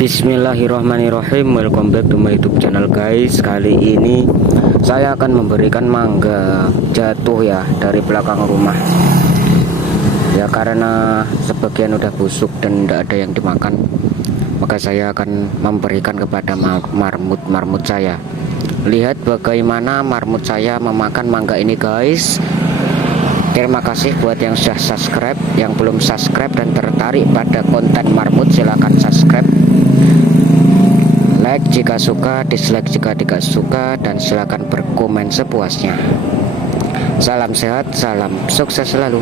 Bismillahirrahmanirrahim. Welcome back to my YouTube channel guys. Kali ini saya akan memberikan mangga jatuh ya dari belakang rumah. Ya karena sebagian udah busuk dan tidak ada yang dimakan, maka saya akan memberikan kepada marmut saya. Lihat bagaimana marmut saya memakan mangga ini guys. Terima kasih buat yang sudah subscribe. Yang belum subscribe dan tertarik pada konten marmut, silahkan subscribe, like jika suka, dislike jika tidak suka, dan silahkan berkomen sepuasnya. Salam sehat, salam sukses selalu.